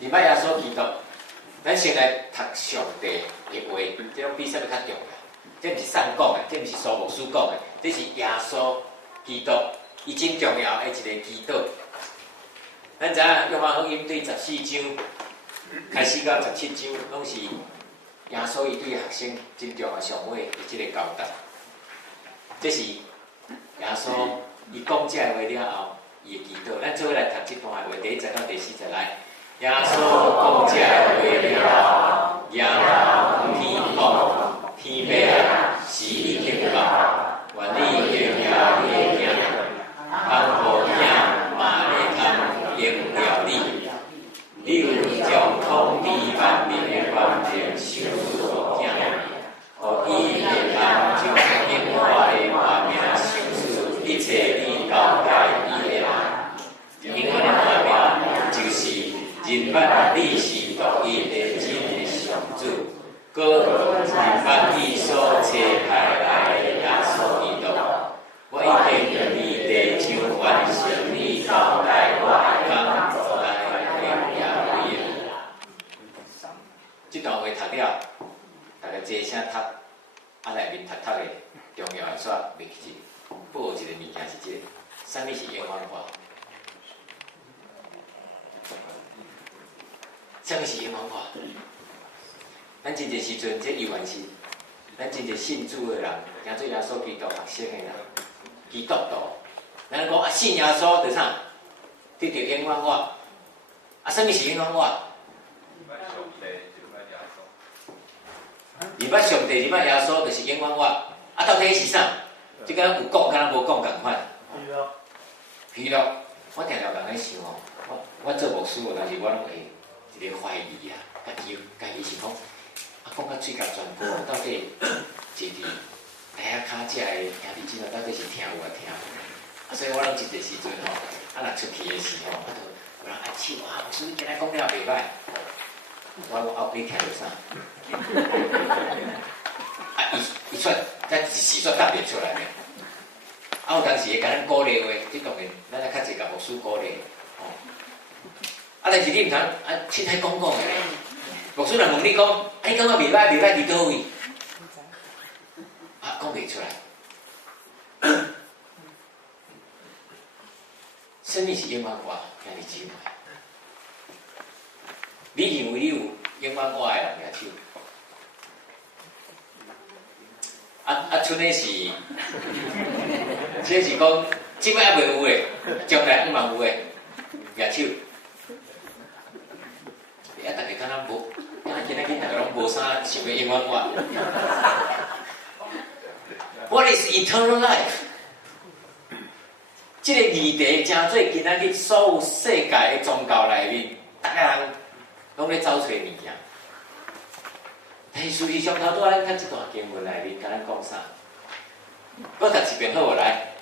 礼拜耶稣基督，咱先来读上帝的话，这种比赛要较重要。这毋是上讲的，这毋是苏牧师讲的，这是耶稣基督，伊真重要的一个祈祷。咱知影《约翰福音》对14章开始到17章，拢是耶稣伊对学生真重要上尾的即个交代。这是耶稣伊讲这话了后，伊的祈祷。咱做伙来读这段话，第1节到第4节来。耶稣讲这话了后，仰望天空，天父是已经到，愿你荣耀你的名，通互影嘛会通荣耀你。你有将统治万民的权柄授予囝，互伊会通将永华的华名授予一切你交代伊的人。永华的华名就是人捌你是独一的真的上主，搁人捌你所差派来的耶稣基督。我已经用你地上完成你交代我的工来荣耀你。这段话读了，大家坐声读，内面读的重要的煞袂记，报一个物件是这个，啥物是永远话？啥物是永远话？咱真侪时阵，这犹原是咱真侪信主的人，行做耶稣基督学生的人，基督徒。咱讲啊，信耶稣就啥？得到永远话。啊，啥物是永远话？入捌上帝，入捌耶稣，就是永远话。啊，到底是啥？即个有讲，敢若无讲共款。疲劳。我定定共咧想哦，我做牧师，有当时我拢会一个怀疑啊，家己是讲，啊，讲到嘴角全部，到底坐伫底下骹只的兄弟姊妹，到底是听有啊听无？啊，所以我拢一个时阵吼，啊，若出去的时候，我就有人爱笑啊，牧师你今日讲了袂歹。我后你听到啥？啊，伊说，咱是说答袂出来的。啊，有当时会甲咱鼓励话，即当然，咱较侪甲牧师鼓励，吼。啊，但是你毋通啊，凊彩讲的咧。牧师若问你讲，啊，你感觉袂歹，袂歹伫倒位？啊，讲袂出来。什么是永远话？兄弟姊妹，你认为你有永远话的人举手？剩的是，这是讲，即摆还袂有诶，将来毋茫有诶，举手。大家敢若无，今仔日大家拢无啥想要永远话。What is eternal life？ 这个议题真做今仔日所有世界的宗教内面，大家人拢咧找找物件。但是事实上，头拄仔咱看这段经文内面，甲咱讲啥？我读一遍好无来？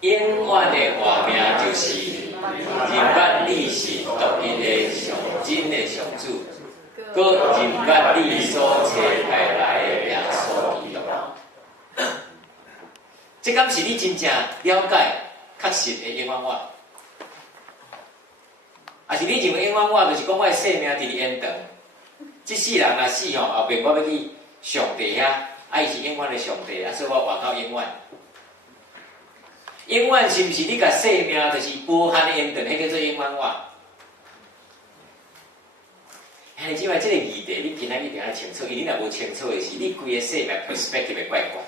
永远的话名就是认捌你是独一的上真的上主，搁认捌你所差派来的耶稣基督。这敢是你真正了解、确实的永远话？还是你认为永远话就是讲我的生命伫延长？即世人若死吼，后边我要去上帝遐，啊，伊是永远的上帝，啊，所以我活到永远。永远是毋是你甲生命就是无限的延长，迄叫做永远话？兄弟姊妹，这个议题你今仔日一定要清楚，因为你若无清楚的是，你规个生命 perspective 会怪怪。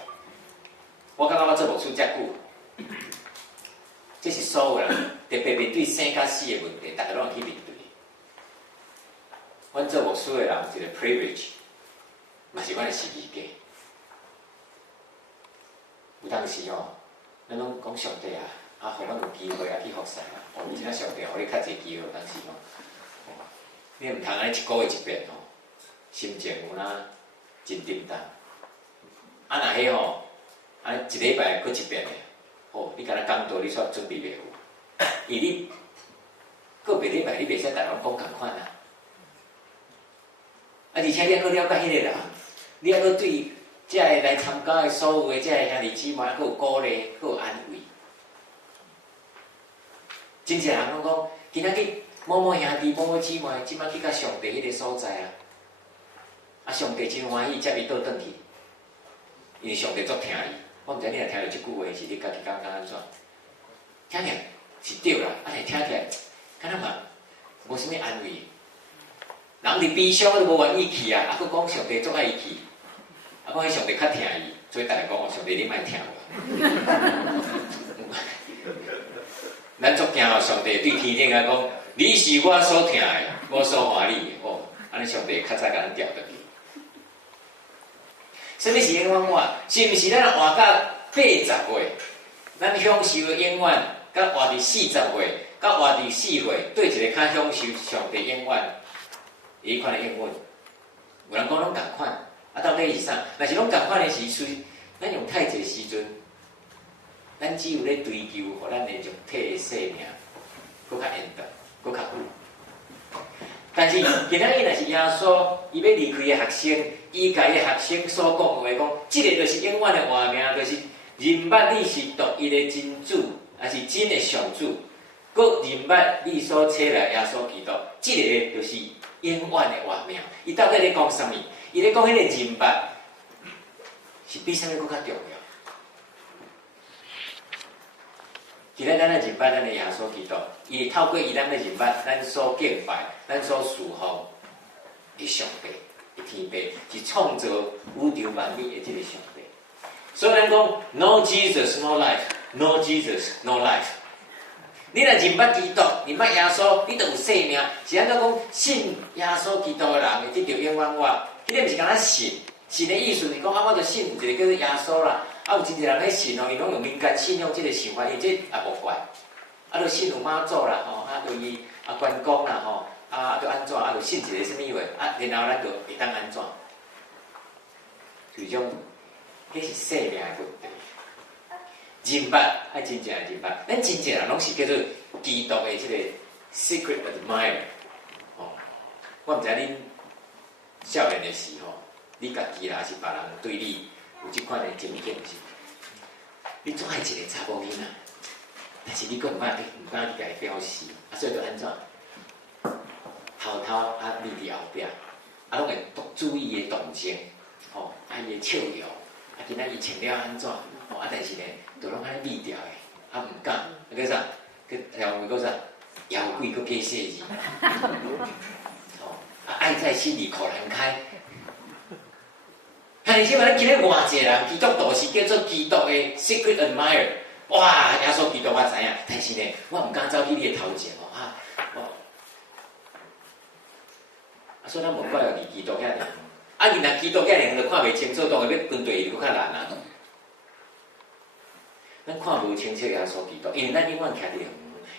我感觉我做牧师遮久，这是所有人特别面对生甲死的问题，大家拢会去面对。阮做牧师的人一个 privilege， 嘛是阮的时机价。有当时吼，咱拢讲上帝啊，互阮有机会去服侍啊，真正上帝互你较侪机会，有当时吼，你毋通安尼一个月一遍吼，心情有哪真沉重。啊，若迄吼，安尼一礼拜过一遍的，吼，你敢若讲道你煞准备袂有，因为你过袂礼拜，你袂使逐人讲共款啊。啊，而且你还佫了解迄个人，你还佫对遮个来参加的所有的遮个兄弟姊妹，佫有鼓励，佫有安慰。真侪人讲，今仔日某某兄弟、某某姊妹，即摆去到上帝迄个所在啊，啊上帝真欢喜接伊倒转去，因为上帝足疼伊。我毋知你若听到即句话，是你家己感觉安怎？听起来是对啦，啊，听起来敢若嘛无啥物安慰。人伫悲伤都无愿意去啊，啊，佫讲上帝足爱伊去，啊，讲迄上帝较疼伊，所以逐个讲上帝你莫疼我。咱足惊哦，上帝对天顶啊讲，你是我所疼的，我所欢喜的哦，安尼上帝较早甲咱调倒去。什么是永远活？是毋是咱活到80岁，咱享受的永远，甲活伫40岁，甲活伫4岁，对一个较享受上帝永远迄款的永远？有人讲拢共款，啊，到底是啥？若是拢共款的时阵，咱用太济时阵。咱只有咧追求，互咱的肉体的生命搁较延长，搁较久。但是今仔日若是耶稣，伊要离开的学生，伊家的学生所讲的话，讲，即个就是永远的活命，就是认捌你是独一的真主，也是真的上主，搁认捌你所找来耶稣基督，即个就是永远的活命。伊到底咧讲啥物？伊咧讲迄个认捌，是比啥物搁较重要？其实咱咧认捌咱的耶稣基督，伊透过伊咱咧认捌，咱所敬拜、咱所侍奉的上帝、的天父，是创造宇宙万物的这个上帝。所以咱讲 ，No Jesus, no life; No Jesus, no life。你若认捌基督，认捌耶稣，你就有生命。是安怎讲？信耶稣基督的人会得到永远活。迄个毋是敢若信，信的意思是讲啊，我著信有一个叫做耶稣啦。啊，有真侪人咧信哦，伊拢用民间信仰即个想法，伊这也无怪。啊，著信有妈祖啦，吼，啊，著伊啊关公啦，吼，啊，著安怎，啊，著信一个什物话，啊，然后咱著会当安怎？就是种，迄是生命的问题。认捌爱真正的认捌，咱真正人拢是叫做基督的即个 secret admirer。哦，我毋知恁少年的时候，你家己啦，还是别人对你？有即款的经验是，你总爱一个查某囡仔，但是你佫毋敢去甲伊表示，啊，所以就安怎？偷偷啊，秘伫后壁，啊，拢会注意伊的动静，吼，啊，伊的笑容，啊，今仔伊穿了安怎？吼，啊，但是呢，都拢安尼秘调的，啊，毋敢，啊，叫啥？去调位叫啥？妖怪佫加细字，吼，啊，爱在心里口难开。但是嘛，咱今日换一个人，基督徒是叫做基督的 secret admirer。哇，耶稣基督我知影，但是呢，我毋敢走去你的头前哦啊，所以咱无怪离基督遐尔。啊，你若基督遐尔，就看袂清楚，当然要跟对伊就较难啊。咱看无清楚耶稣基督，因为咱永远徛伫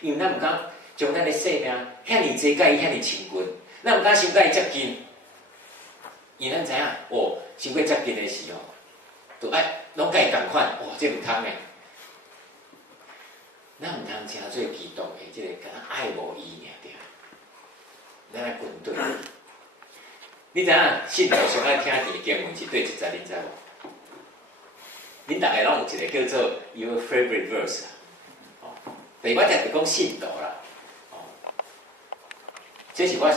因为咱毋敢将咱的生命遐尔济甲伊遐尔亲近，咱毋敢伤甲伊接近。因为咱知影，哦，伤过接近的时候，就爱拢甲伊共款，哦，这毋通诶。咱毋通成做基督的，即个敢若爱无伊尔对。咱来军队，你知影信徒上爱听的经文是对一节，恁知无？恁大家拢有一个叫做 Your favorite verse 哦，但是我定是讲信徒啦，哦，这是我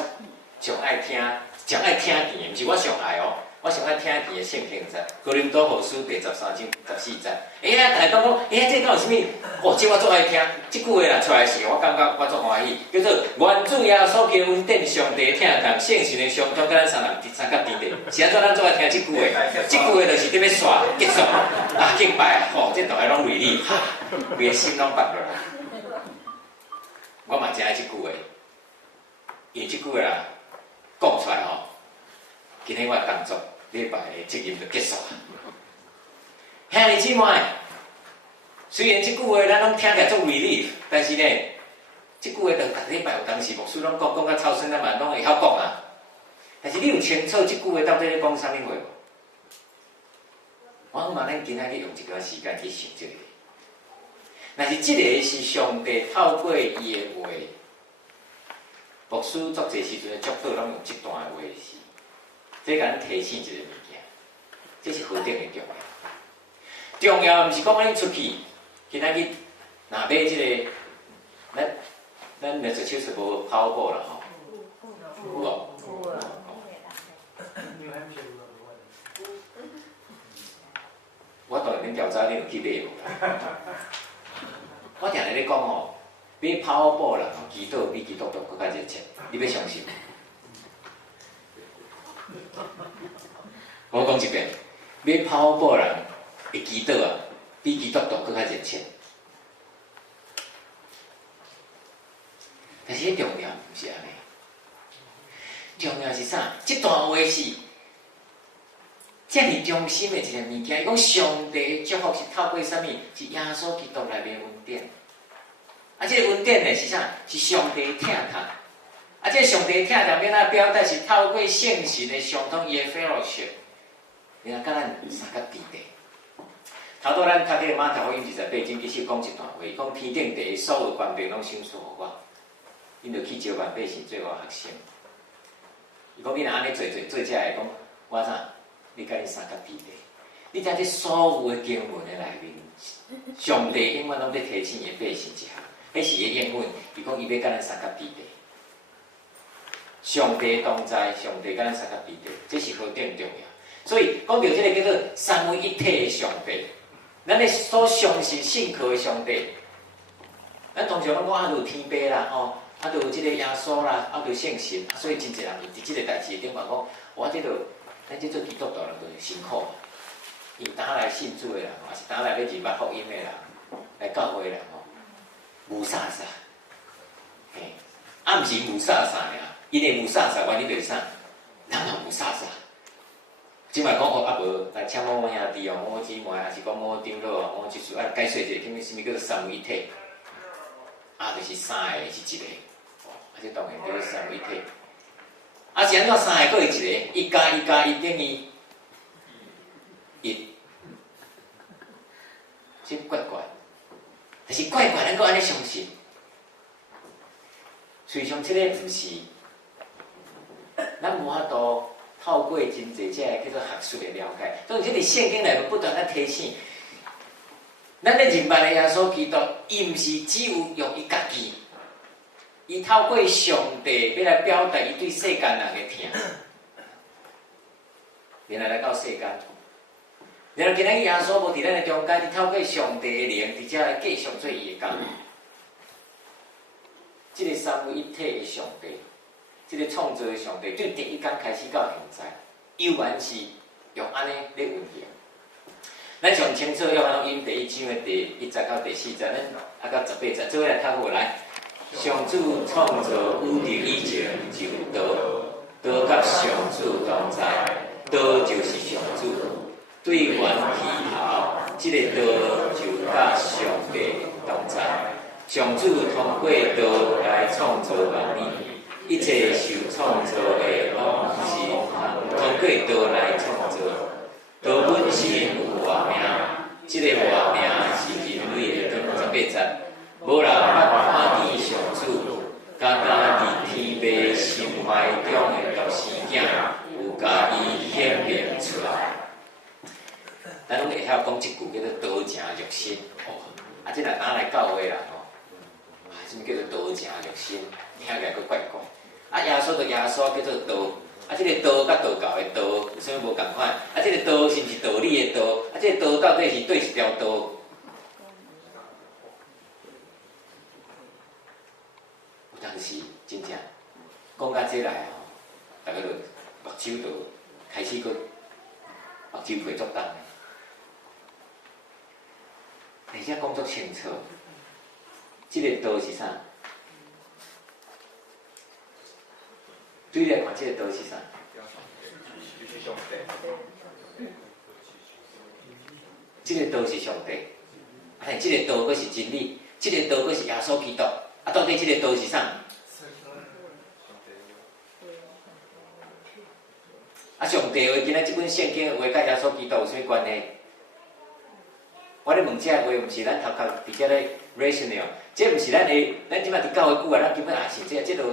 上爱听。上爱听见的，毋是我上爱哦，我上爱听见的圣经在哥林多后书第13章14节。哎呀，大家讲，哎呀，这敢有啥物？哦，这我足爱听，这句话啦出来时，我感觉我足欢喜，叫做原主耶稣基督稳定上帝听讲，圣神的相通，甲咱三角地是安怎咱足爱听这句话？这句话就是伫要刷结束啊，敬拜吼，这大家拢为你，规个心拢放落来。我嘛真爱这句话，因为这句话啦。讲出来吼，今天我的工作礼拜的责任就结束啊。兄弟姊妹，虽然这句话咱拢听起来足 relief， 但是呢，这句话就逐礼拜有当时牧师拢讲到臭酸啊嘛，拢会晓讲啊。但是你有清楚这句话到底咧讲啥物话无？我问咱今仔日用一段时间去想这个。但是这个是上帝透过伊的话。牧师做这时阵的教导，拢用这段的话是，这甲咱提醒一个物件。核定的重要。重要毋是讲咱出去，今仔日若买即个，咱着手是无跑步啦吼，有无？我当然恁调查，恁有去买无？我定定咧讲吼，买跑步啦，祈祷比基督徒更加热切，你要相信？我讲一遍，买跑步人会祈祷啊，比基督徒更加热切。但是重要毋是安尼，重要是啥？这段话是遮尔中心的一个物件。伊讲上帝祝福是透过啥物？是耶稣基督内面恩典。啊，这个恩典呢是啥？是上帝疼他。啊，这个上帝疼他，要哪表达是透过圣神的相通伊的 fellowship。你看，甲咱三个地地。头拄咱读迄个马太福音28章，其实讲一段话，伊讲天顶地所有官兵拢赏赐互我，因着去招万百姓做我学生。伊讲你若安尼做遮会讲，我啥？你甲你三个地地，你睇这所有的经文的内面，上帝永远拢在提醒伊百姓一项，迄是伊英文，伊讲伊要甲咱三个地地。上帝同在，上帝甲咱三个地地，这是何等重要。所以讲到这个叫做三位一体的上帝，咱咧所相信信靠的上帝，咱通常拢讲啊，有天父啦，吼，啊，有即个耶稣啦，啊，有圣神，所以真侪人伫即个代志顶讲讲，我这个咱这做基督徒人就是辛苦，伊打来信主的人，还是打来要入捌福音的人，来教会的人吼，无啥啥，嘿，啊，毋是无啥啥尔，因为无啥啥，原因就是啥，人嘛无啥啥。即摆讲哦，啊无来请某兄弟哦，某姊妹，还是讲某长老哦，某就是啊解说一下，什么叫做三位一体？啊，就是三个是一个，啊，这当然叫做三位一体。啊，是安怎三个搁是一个？一加一等于一，这怪怪，但是怪怪，咱搁安尼相信。实际上，这个毋是，咱无法度。透过真侪这叫做学术的了解，所以这个圣经内面不断在提醒，咱咧认捌的耶稣基督，伊毋是只有用伊家己，伊透过上帝要来表达伊对世间人的疼。原来到世间，然后今仔日耶稣无伫咱的中间，伊透过上帝的灵，伫遮来继续做伊的工。这个三位一体的上帝。这个创造的上帝，对第一天开始到现在，依然是用安尼咧运行。咱上清楚约翰福音第1章的第1节到第4节，咱到18节，做伙来读好来。上主创造宇宙以前就有道，道甲上主同在，道就是上主。对原起头，这个道就甲上帝同在。上主通过道来创造万物。一切受创造的拢是通过道来创造，道本身有活命，这个活命是人类的18节，无人捌看见上主，敢若伫天父心怀中的独生囝，有甲伊显明出来。咱拢会晓讲一句叫做道成肉身，啊，这若打来教会啦吼，什么叫做道成肉身？听起来佫怪怪。啊，耶稣就耶稣叫做道，啊，这个道甲道教的道有啥物无共款？啊，这个道是毋是道理的道？啊，这个道到底是对一条道？有当时真正讲到这来吼，大家就目睭就开始个目睭皮作重的，而且讲作清楚，这个道是啥？对来看，这个道是啥？这个道是上帝，哎，这个道佫是真理，这个道佫是耶稣基督。啊，到底这个道是啥？啊，上帝话，今仔这本圣经话，甲耶稣基督有啥关系？我咧问这个话，毋是咱头壳伫遮咧 rational， 这毋是咱即摆伫教会久啊，咱基本也是这都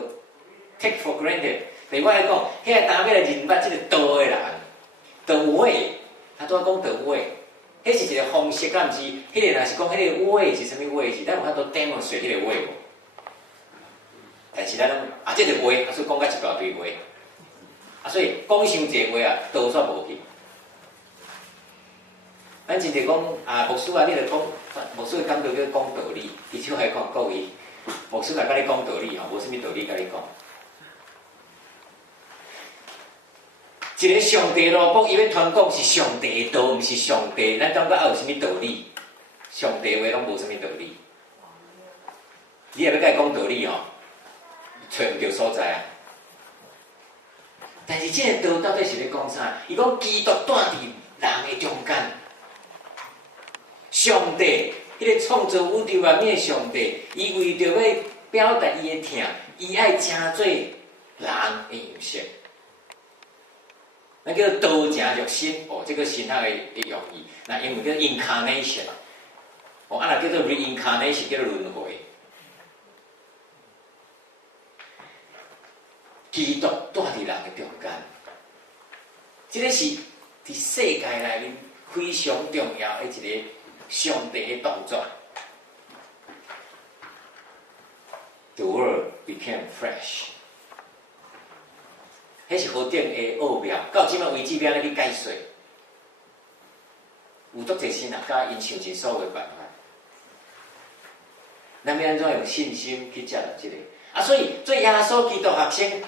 take for granted。对我来讲，遐当要来认捌这个道的人，道位，他怎讲到话？迄是一个方式，敢毋是？迄个若是讲迄个话是啥物话？是咱有法度 demonstrate 迄个话无？但是咱拢即个话，所以讲甲一大堆话，所以讲伤济话都煞无去。咱真侪讲牧师你著讲，牧师感觉叫讲道理，伊就爱讲各位，牧师来甲你讲道理无啥物道理甲你讲。一个上帝路讲，伊要传讲是上帝的道，毋是上帝。咱感觉有啥物道理？上帝话拢无啥物道理。你也要甲伊讲道理找毋着所在啊。但是这个道到底是咧讲啥？伊讲基督住伫人的中间，上帝迄个创造宇宙万物的上帝，伊为着要表达伊的疼，伊爱成做人的样式。那叫道成肉身这个神学的用意。那英文叫 incarnation， 若叫做 reincarnation， 叫做轮回。基督住伫人的中间，这个是伫世界内面非常重要的一个上帝的动作。The world became flesh。迄是何等的奥妙，到即摆为止，要安尼去解说，有足侪神学家因想尽所有办法，咱要安怎用信心去接纳即个？所以做耶稣基督学生，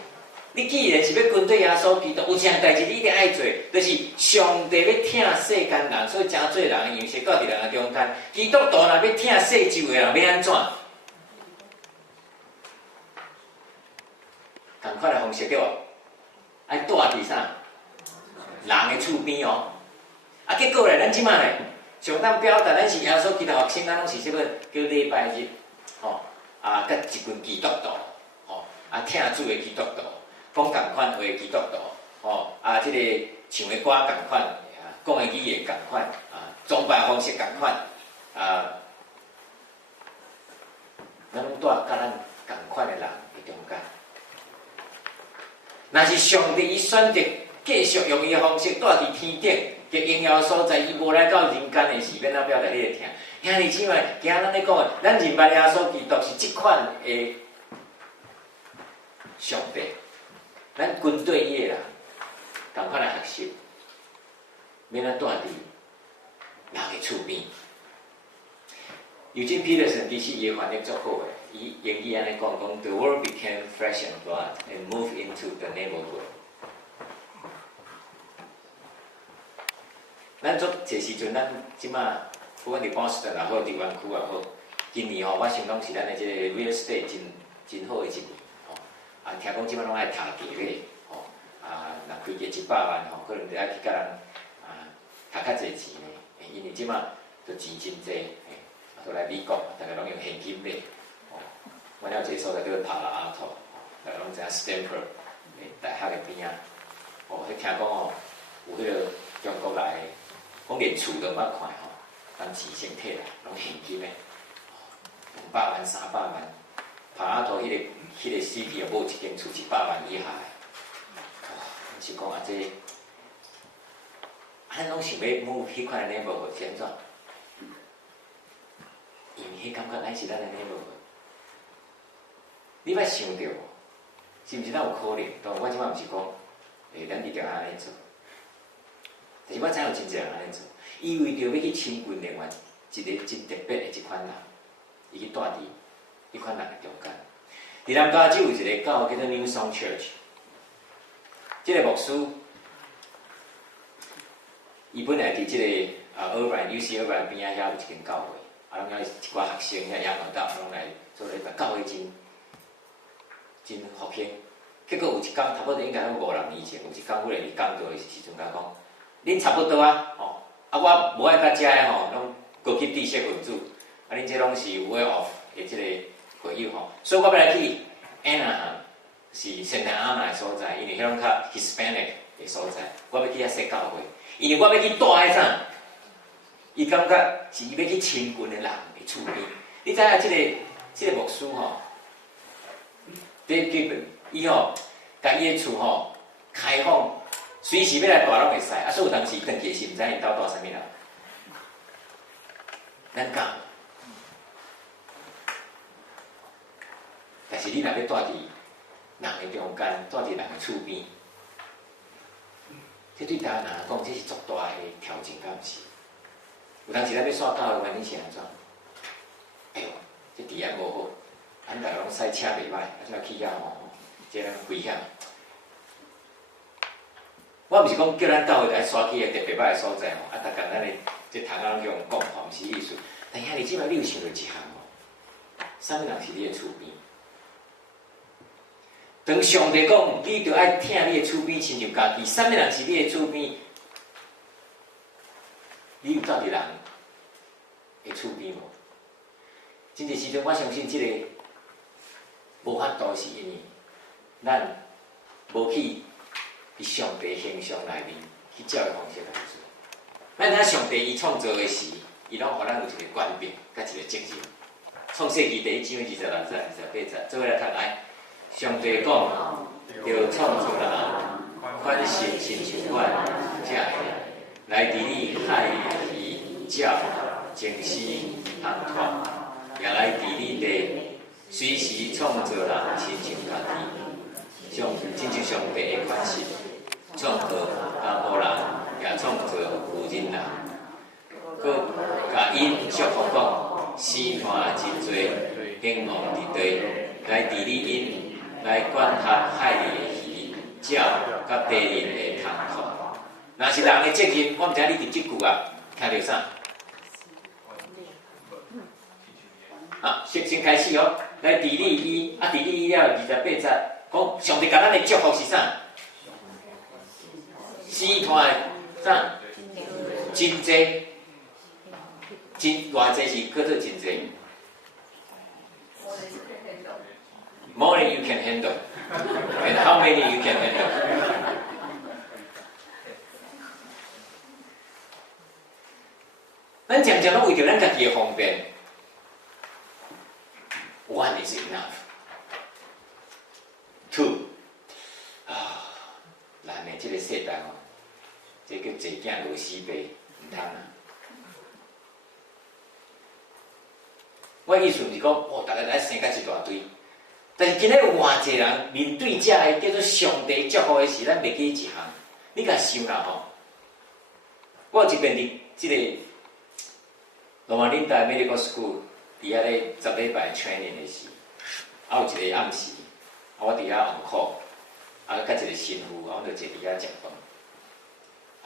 你既然是要跟对耶稣基督，有一项代志你一定爱做，就是上帝要疼世间人，所以成做人的样式，到伫人的中间。基督徒若要疼世周的人，要安怎？同款的方式对无？爱住伫啥？人的厝边结果咧，咱即摆咧，上当表达咱是耶稣基督学生，咱拢是什么叫礼拜日，甲一群基督徒，听主的基督徒，讲共款话的基督徒，即个唱的歌共款，讲的语言共款，崇拜方式共款，咱拢住甲咱共款的人的中间。若是上帝伊选择继续用伊的方式住伫天顶，嘅荣耀所在，伊无来到人间的时，免怎表达你的疼？兄弟姊妹，今仔咱咧讲的，咱认捌耶稣基督是即款的上帝，咱军队伊的人，共款来学习，免怎住伫人的厝边。Eugene Peterson 其实伊的翻译足好的。伊英语安尼讲，The world became flesh and blood and moved into the neighborhood。咱做这时阵，咱即马不管伫波士顿也好，伫湾区也好，今年我想讲是咱的这个 real estate 真好的一年听讲即马拢爱谈价咧若开价100万可能就爱去甲人谈较济钱呢，因为即马就钱真济，都来美国，大家拢用现金买。阮了一个所在叫做帕拉阿托，大家拢知影 Stanford 大学的边迄听讲有迄个中国来的，讲连厝都毋捌看当钱先摕来，拢现金的，200万、300万，帕拉阿托迄个 city 有一间厝100万以下的，是讲这，咱拢想要move迄款的 neighborhood 是安怎？因为迄感觉咱是咱的 neighborhood。你捌想到无？是毋是咱有可能？当然，我即摆毋是讲，咱一定安尼做。但是我知有真侪人安尼做，伊为着要去亲近另外一个真特别的一款人，伊去住伫迄款人的中间。伫南加州有一个教会叫做 New Song Church， 即个牧师，伊本来伫即个Irvine UC Irvine 边遐有一间教会，拢有一寡学生遐野老大拢来做咧，教会真福兴，结果有一天，差不多应该有5、6年前，有一天忽然伫讲道的时阵，甲讲，恁差不多我无爱甲遮的拢高级知识分子，恁这拢是 well off 的即个会友所以我要来去 Anaheim， 是圣塔安娜的所在，因为迄种较 Hispanic 的所在，我要去遐设教会，因为我要去住迄啥，伊感觉是伊要去亲近的人的厝边，你知影即个牧师Dave Gibbon， 伊甲伊的厝开放随时要来大拢会使，啊，所以有当时转去是毋知因兜住啥物人，咱教。但是你若要住伫人的中间，住伫人的厝边，这对台湾人来讲，这是足大的挑战，敢毋是？有当时咱要煞狗的原因是安怎？哎呦，这治安无好，咱大家拢赛车袂歹，啊，这去遐吼，这人危险。我毋是讲叫咱狗会刷去个特别歹的所在吼，啊，逐工咱的这头仔拢叫人讲吼，毋是意思。但遐你即摆你有想到一项吼，啥物人是你的厝边？当上帝讲，你着爱听你的厝边亲像家己，啥物人是你的厝边？你有走伫人的厝边无？真侪时阵，我相信即个无法度是因为咱无去伫上帝形象内面去照的方式来做。咱睇上帝伊创造的时，伊拢互咱有一个权柄，甲一个责任。创世纪第1章26节、28节，做伙来读来。上帝讲，着创造人，款式亲像阮遮个，来伫你海鱼、鸟、精丝、航团，也来伫你地，随时创造人亲像家己，亲像上帝的款式，创造查甫人，也创造妇人人，佮甲因祝福讲，生活真多，兴旺伫地，来伫你因。来管辖海里的鱼、鸟，甲地里的虫兔。若是人的责任，我毋知你伫即句啊，听到啥？啊，先开始哦。来地理伊，啊地理伊了28节，讲上帝甲咱的祝福是啥？生团的啥？真济，真偌济是叫做真济。More than you can handle, and how many you can handle? 咱常常拢为着咱家己的方便 ，one is enough. Two， 咱的这个世代哦，这叫坐囝落死爸，唔通啊！我意思是讲，哦，大家来生甲一大堆。但是今日有偌济人面对这个叫做上帝祝福的事，咱袂记一项。你甲想啦吼，我这边伫即个罗马林达 Medical School 伫遐咧10礼拜 training 的时，啊有一个暗时，啊我伫遐 on call，啊甲一个神父，啊我就坐伫遐食饭，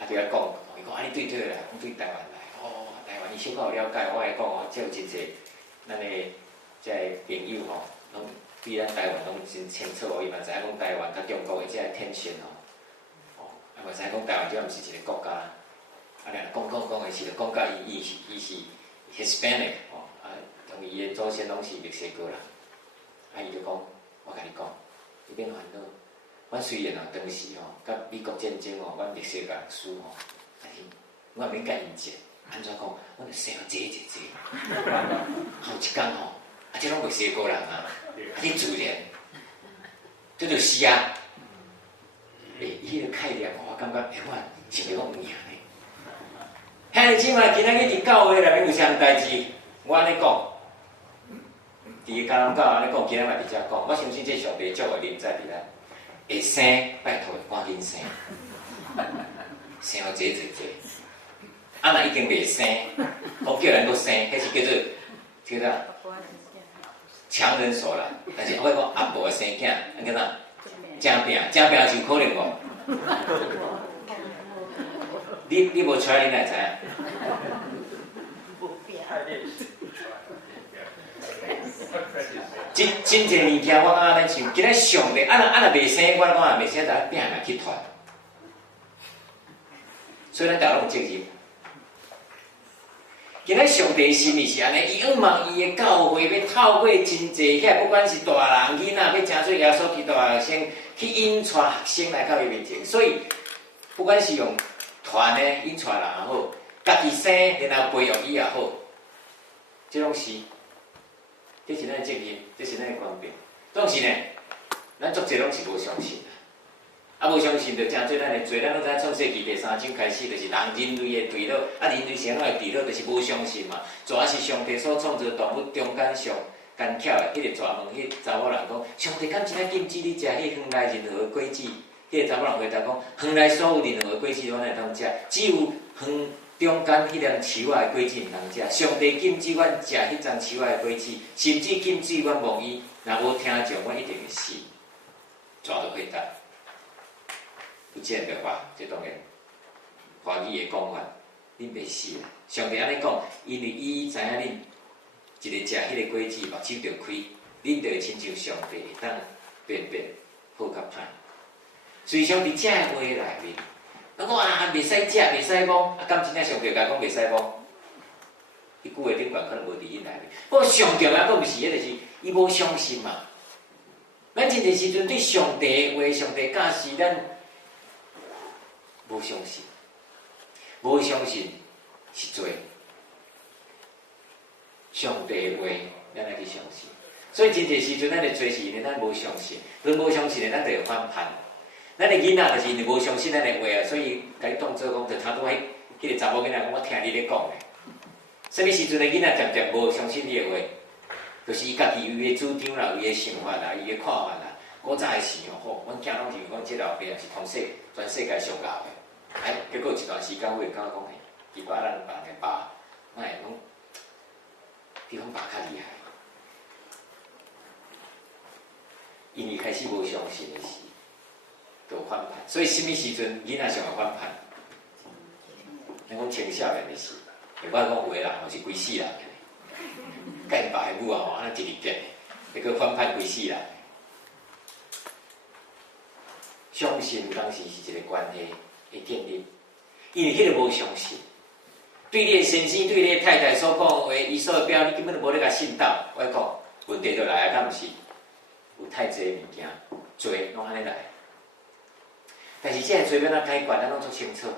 啊伫遐讲，伊讲啊你对啦，讲对台湾来，哦台湾伊小可有了解，我来讲哦，即有真济咱的即个朋友吼，拢。比咱台湾拢真清楚哦，伊嘛知影讲台湾甲中国的即个天线哦，啊嘛知影讲台湾即毋是一个国家，啊俩讲的是就讲甲伊是 Hispanic 哦，啊同伊的祖先拢是墨西哥人，啊伊就讲，我甲你讲，你免烦恼，阮虽然当时甲美国战争阮墨西哥人输但是我免甲因争，安怎讲，阮就生坐，后一工啊即拢墨西哥人啊。你自然，这就是啊！伊个概念我感觉，我想要讲有影呢。遐日即摆今仔日伫教会内面有啥代志？我安尼讲，伫加农教安尼讲，今仔嘛伫遮讲，我相信这上帝祝福临在伫咱。会生，拜托赶紧生，生好济。啊，若已经袂生，讲叫人搁生，迄是叫做。强人所难，但是我讲阿婆生囝，安怎真拼就可能无。你无出来，你哪知影？真侪物件，我感觉咱像今仔上帝，若袂生，我讲袂生，咱拼来去传。所以咱大家拢有责任。今仔上帝心意是安尼，伊望伊的教会要透过真济遐，不管是大人囡仔，要诚做耶稣基督的学生，去引带学生来到伊面前。所以，不管是用团的引带人也好，家己生然后培育伊也好，这拢是，这是咱的责任，这是咱的权柄。总是呢，咱足济拢是无相信的。啊，无相信就真做咱的罪，咱拢知创世纪第3章开始，就是人类的对了，啊，人类先来对了，就是无相信嘛。蛇是上帝所创造动物中间上干巧的，迄个蛇问迄查某人讲：上帝敢真爱禁止你食迄园内任何的果子？迄个查某人回答讲：园内所有任何的果子，我哪会当食？只有园中间迄粒树仔的果子毋通食。上帝禁止阮食迄丛树仔的果子，甚至禁止阮摸伊，若无听从，阮一定会死。蛇就回答。有这样的话，这当然华语的讲法，恁袂死啦。上帝安尼讲，因为伊知影恁一个食迄个果子，目睭就开，恁就会亲像上帝，会当辨别好甲歹。所以上帝这个话内面，咱讲啊，袂使食，袂使摸，啊，敢真正上帝甲讲袂使摸？迄句话顶悬可能无伫因内面。不过上重要，佫毋是，迄就是伊无相信嘛。咱真侪时阵对上帝话、上帝教示咱。无相信，无相信是罪。上帝的话，咱来去相信。所以真侪时阵，咱的罪是因为咱无相信，咱无相信的，咱就会反叛。咱的囡仔就是因为无相信咱的话啊，所以甲伊当做讲，就差不多迄个查某囡仔讲，我听你咧讲咧。什么时阵的囡仔渐渐无相信你的话，就是伊家己有伊的主张啦，有伊的想法啦，伊的看法啦。古早的时候，阮囝拢认为讲，这老爸是全世界上老的。哎，结果一段时间，我会感觉讲，伊爸咱爸的爸，那会讲，比阮爸较厉害，因为开始无相信的时，就反叛。所以什么时阵囡仔上会反叛？咱讲青少年的时，袂歹讲有的人吼是规世人的，甲因爸的母啊吼，安尼一日结的，结果反叛规世人。相信当时是一个关系。会建立，因为迄个无相信，对你的先生、对你的太太所讲的话，伊所表，你根本就无咧甲信道。我讲，问题就来啊，敢毋是？有太侪物件，罪拢安尼来。但是这个罪要哪解决，咱拢足清楚。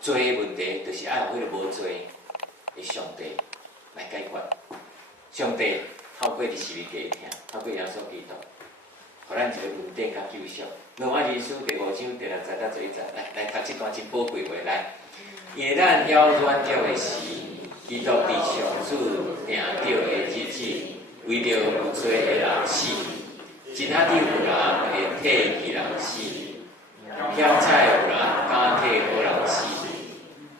罪的问题，就是爱有迄个无罪的上帝来解决。上帝透过伫是物给听，透过耶稣基督。互咱一个稳定甲救赎。罗马人书第5章第60到11节，来读这段真宝贵话来。因为咱要软弱的时，基督伫上主定着的日子，为着有罪的人死，真下底有人会替其人死，晓彩有人敢替好人死。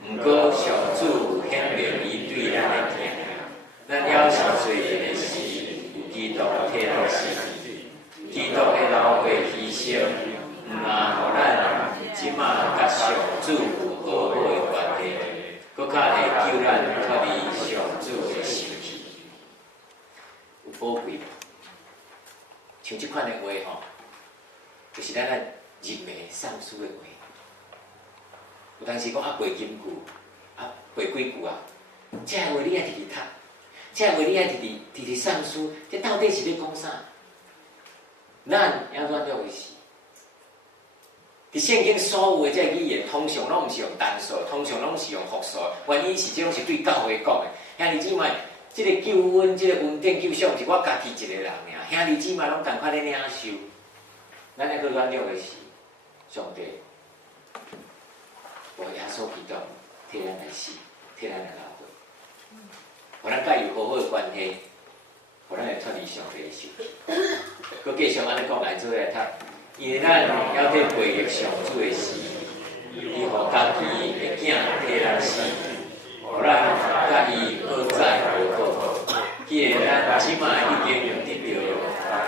毋过上主显明伊对咱的疼，咱要是罪人的时，有基督替咱死。基督的流血牺牲，毋但互咱即马甲上主有好好的关系，搁较会救咱脱离上主的生气。有宝贵无？像即款的话吼，就是咱人脉上书的话。有当时讲啊背金句，啊背几句啊，这话你爱直直读，这话你爱直直上书，这到底是咧讲啥？咱要软弱的时，伫圣经所有的这语言，通常拢毋是用单数，通常拢是用复数。原因是这种是对教会讲的。兄弟姊妹，这个救恩、这个恩典救赎，是我家己一个人尔。兄弟姊妹拢共款咧领受。咱那个软弱的时，上帝，我耶稣基督替咱来死，替咱来流血，互咱甲伊有好好的关系。互咱会脱离上帝的手气，佮继续安尼讲来做来读，因为咱要得背逆上主的事，伊互家己的囝替咱死，互咱甲伊好在好好。既然咱即卖已经得到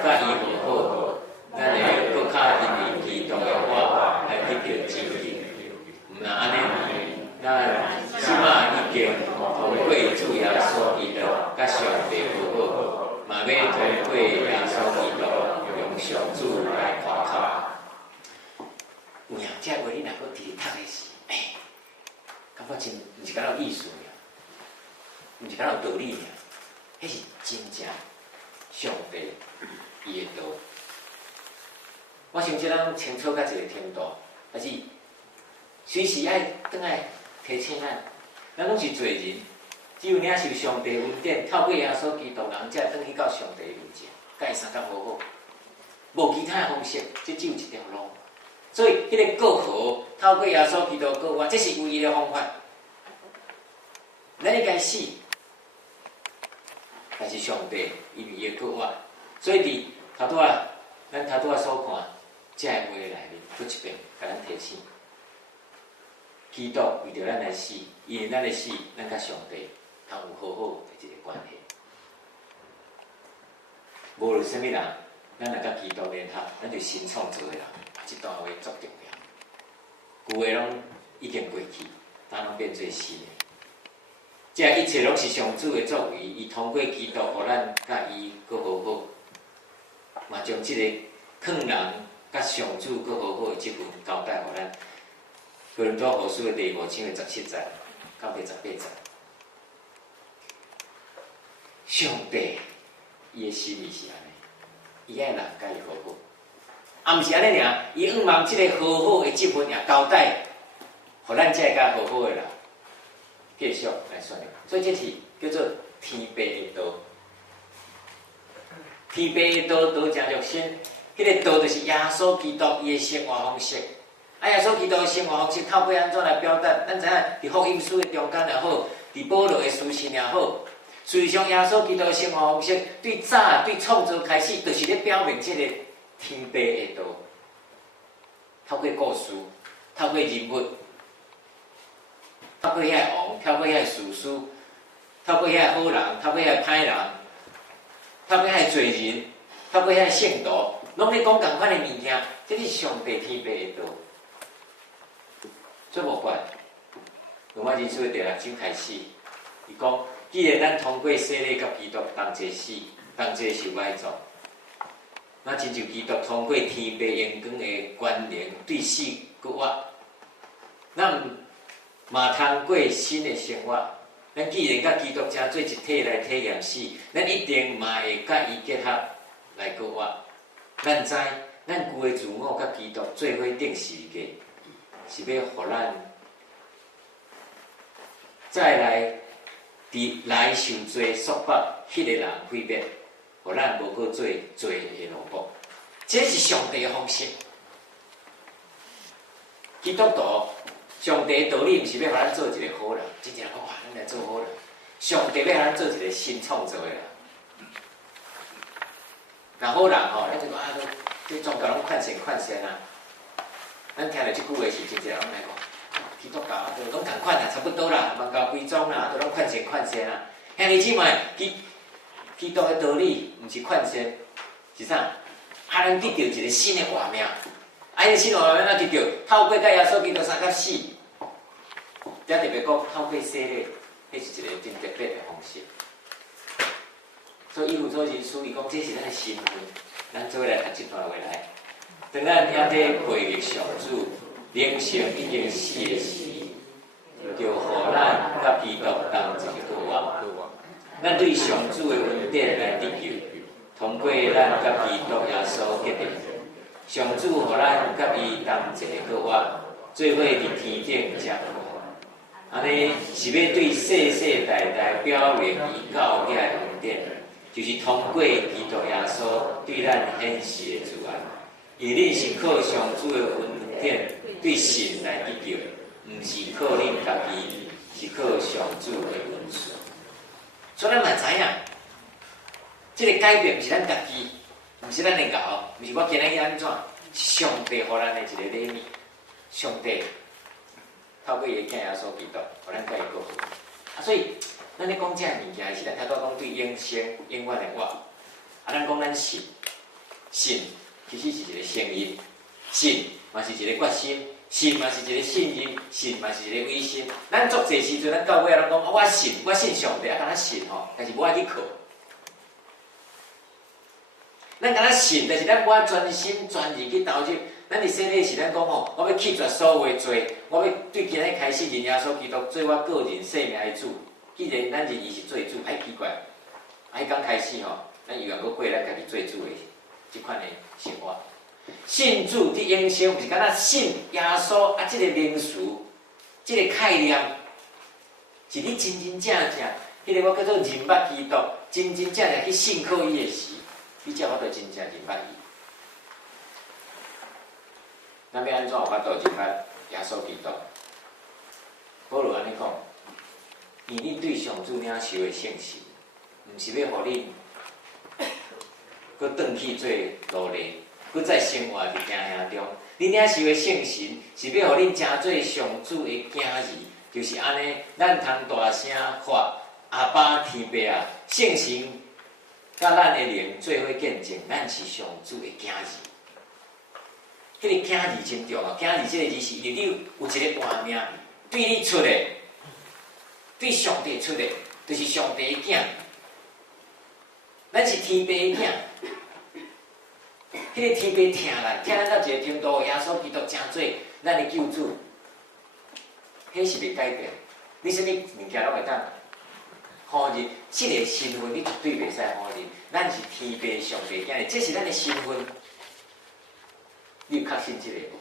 甲伊好好，咱会佮较因为基督的话来得到真理。毋若安尼，咱即卖已经通过主耶稣基督甲上帝好好。嘛要通过耶稣基督用上主来夸口。有影，这话你若搁直直读的时，感觉真毋是敢有意思尔，毋是敢有道理尔，迄是真正上帝伊的道。我想这人清楚到一个程度，但是随时爱转来提醒咱，咱拢是罪人。只有领受上帝恩典，透过耶稣基督，人才转去到上帝面前，甲伊相共好好。无其他方式，这只有一条路。所以，迄个过河透过耶稣基督过我，这是唯一的方法。咱应该死，但是上帝因为伊过我，所以伫头拄啊，咱头拄啊所看，这个话内面，搁一遍，甲咱提醒：基督为着咱来死，因为咱的死，咱甲上帝通有好好的一个关系。无论什么人，咱若甲基督联合，咱就新创造的人。这段话足重要，旧的拢已经过去，咱拢变做新的。这一切拢是上主的作为，伊通过基督，互咱甲伊搁好好，嘛将这个劝人甲上主搁好好的这份交代互咱。哥林多后书的第5章的17节到第18节，上帝伊的心意是安尼，伊爱人甲伊好好。啊，毋是安尼尔，伊仰望即个好好的即份也交代，互咱遮个好好的人继续来宣扬。所以这是叫做天父的道。天父的道，道真肉身，迄个道就是耶稣基督伊的生活方式。啊，耶稣基督的生活方式透过安怎来表达？咱知影，伫福音书的中间也好，伫保罗的书信也好，实际上耶稣基督的生活方式，对早对创造开始，就是咧表明即个天父的道。透过故事，透过人物，透过遐个王，透过遐个士师，透过遐个好人，透过遐个歹人，透过遐个罪人，透过遐个圣徒，拢咧讲同款的物件，这是上帝天父的道。所以无怪，罗马人书的第6章开始，伊讲，既然咱通过洗礼甲基督同齐死，同齐受埋葬，那亲像基督通过天父阳光的关联对死搁活，咱嘛通过新的生活。咱既然甲基督正做一体来体验死，咱一定嘛会甲伊结合来搁活。咱知，咱旧的自我甲基督做伙顶世界。是要互咱再来伫来受罪束缚迄个人毁灭，互咱无搁做罪的奴仆。这是上帝的方式。基督徒，上帝的道理毋是要互咱做一个好人，真正讲哇，咱来做好人。上帝要互咱做一个新创造的人。那好人吼，咱就讲啊，对宗教拢款善啊。咱听到即句话是真侪人来讲，基督教啊，就拢同款啦，差不多啦，万教归宗啦，都拢款善啦。兄弟姊妹，基督的道理毋是款善，是啥？啊，咱得到一个新的活命，啊，迄个新的活命咱得到透过甲耶稣基督三甲死，则特别讲透过洗礼，迄是一个真特别的方式。所以《以弗所人书》伊讲，这是咱的身份，咱做伙来读这段话来。当咱听在回忆上主灵性已经死的时，就互咱甲基督同一个活。咱对上主的恩典来得救，通过咱甲基督耶稣结合，上主互咱甲伊同一个活，做伙伫天顶接福。安尼是要对世世代代表明伊教遐的恩典，就是通过基督耶稣对咱显示的主爱。因恁是靠上主的恩典对神来得救，毋是靠恁家己，是靠上主的恩赐。所以咱嘛知影，这个改变毋是咱家己，毋是咱的熬，毋是我今日去安怎，是上帝互咱的一个礼物。上帝透过伊的囝耶稣基督，互咱甲伊过好。啊，所以咱咧讲这物件是咱头拄讲对永生永远的活。啊，咱讲咱信。其实是一个声音，信嘛是一个决心，信嘛是一个信任，信嘛是一个委身。咱足侪时阵，咱到尾人讲，我信上帝，啊，敢若信吼，但是无爱去靠。咱敢若信，但是咱无爱专心全意去投入。咱伫洗礼时，咱讲吼，我要弃绝所有的罪，我要对今日开始认耶稣基督做我个人生命的主。既然咱认伊是做主，歹奇怪，迄刚开始吼，咱又要过咱家己做主的。即款的生活，信主的永生，毋是敢若信耶稣啊！即个名词，即个概念，是你真正，迄个我叫做认捌基督，真正去信靠伊的时，你才我着真正认捌伊。咱要安怎有法度入捌耶稣基督？保罗安尼讲，以恁对上主领受的信心，毋是要互恁，佮转去做奴隶，佮在生活伫行行中。恁领受的信心，是要互恁成做上主的囝儿，就是安尼，咱通大声发阿爸天父啊，信心甲咱的灵做伙见证，咱是上主的囝儿。迄个囝儿真重要，囝儿这个字是因为你有一个画面，对你出的，对上帝出的，就是上帝的囝。咱是天父的囝。迄个天父疼咱，疼咱到一个程度，耶稣基督成做咱的救主，迄是袂改变。你啥物物件拢会当好认，这个身份你绝对袂使好认。咱是天父上帝囝，这是咱的身份。你有确信这个无？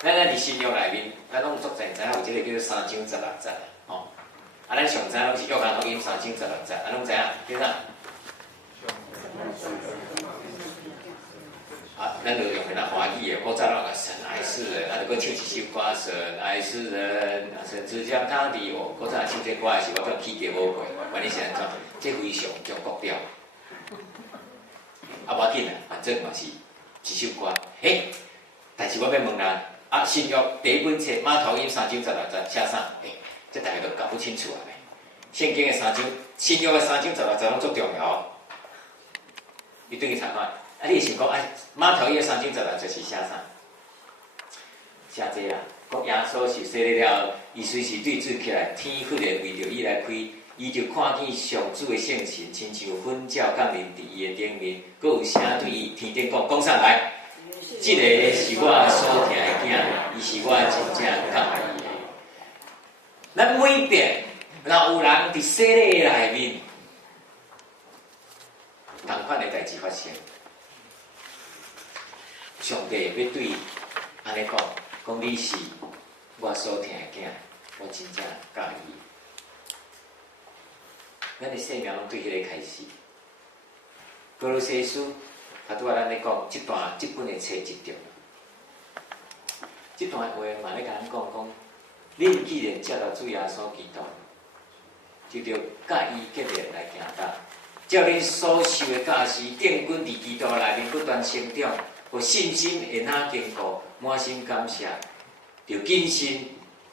咱伫信仰内面，咱拢足侪知影有一个叫做三经16节吼。啊，咱上知拢是约翰福音3经16节，啊，拢知影叫啥？啊，咱就用迄那华语的，古早那个神爱世人，啊，就搁唱一首歌，神爱世人，甚至将他的我，古早唱这歌的时候，我都起价无过，管你是安怎，这非常中国调。啊，无要紧啊，反正嘛是一首歌。但是我要问人，啊，新约第一本册马太福音3经16节写啥？这大家都搞不清楚啊！圣经的3经，新约的3经16节拢足重要。你对去查看，啊，你会想讲，马太福音3经16节是写啥？写这啦，讲耶稣是洗礼了，伊随时对主起来，天忽然为着伊来开，伊就看见上主的圣神，亲像粉照降临伫伊的顶面，佮有声对伊天顶讲上来。这个是我所疼的囝，伊是我真正较爱伊的。咱每遍，若有人伫洗礼内面，同款的代志发生，上帝要对安尼讲你是我所疼的囝，我真正介意。咱的生命拢对迄个开始。哥罗西书。他拄仔咱咧讲，即本的册一条，即段话嘛咧甲咱讲，恁既然接到主耶稣基督，就着甲伊结连来行道，照恁所受的教示，定根伫基督内面不断成长，互信心会哪坚固，满心感谢，着谨慎，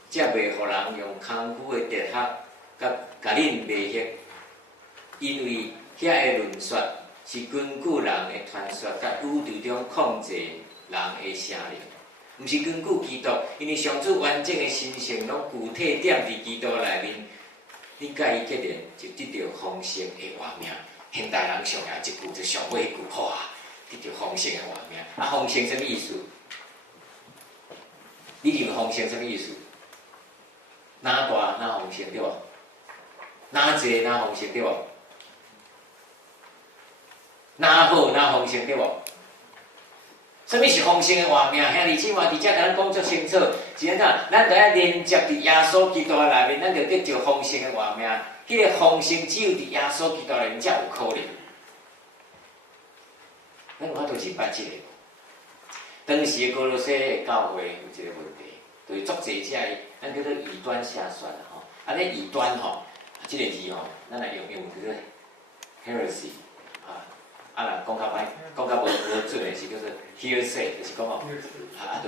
才袂互人用空虚的哲学，甲恁迷惑，因为遐个论说。是根据人的传说，甲宇宙中控制人的声灵，毋是根据基督，因为上主完整的神性拢具体点伫基督内面，你甲伊结连，就得到丰盛的画面。现代人上爱一句就上尾一句，哇，得到丰盛的画面。啊，丰盛什么意思？你认为丰盛什么意思？哪大哪丰盛对无？哪济哪丰盛对无？哪好哪丰盛对无？什么是丰盛的画面？兄弟姊妹伫遮甲咱讲足清楚，是安怎？咱着爱连接伫耶稣基督的内面，咱着得到丰盛的画面。迄个丰盛只有伫耶稣基督内面才有可能。咱有法度是捌即个。当时的哥罗西的教会有一个问题，就是足济遮个，咱叫做异端邪说啦吼。安尼异端吼，即个字吼，咱来用叫做 heresy。啊，若讲较歹，讲较无准的是叫做 hearsay， 就是讲吼，就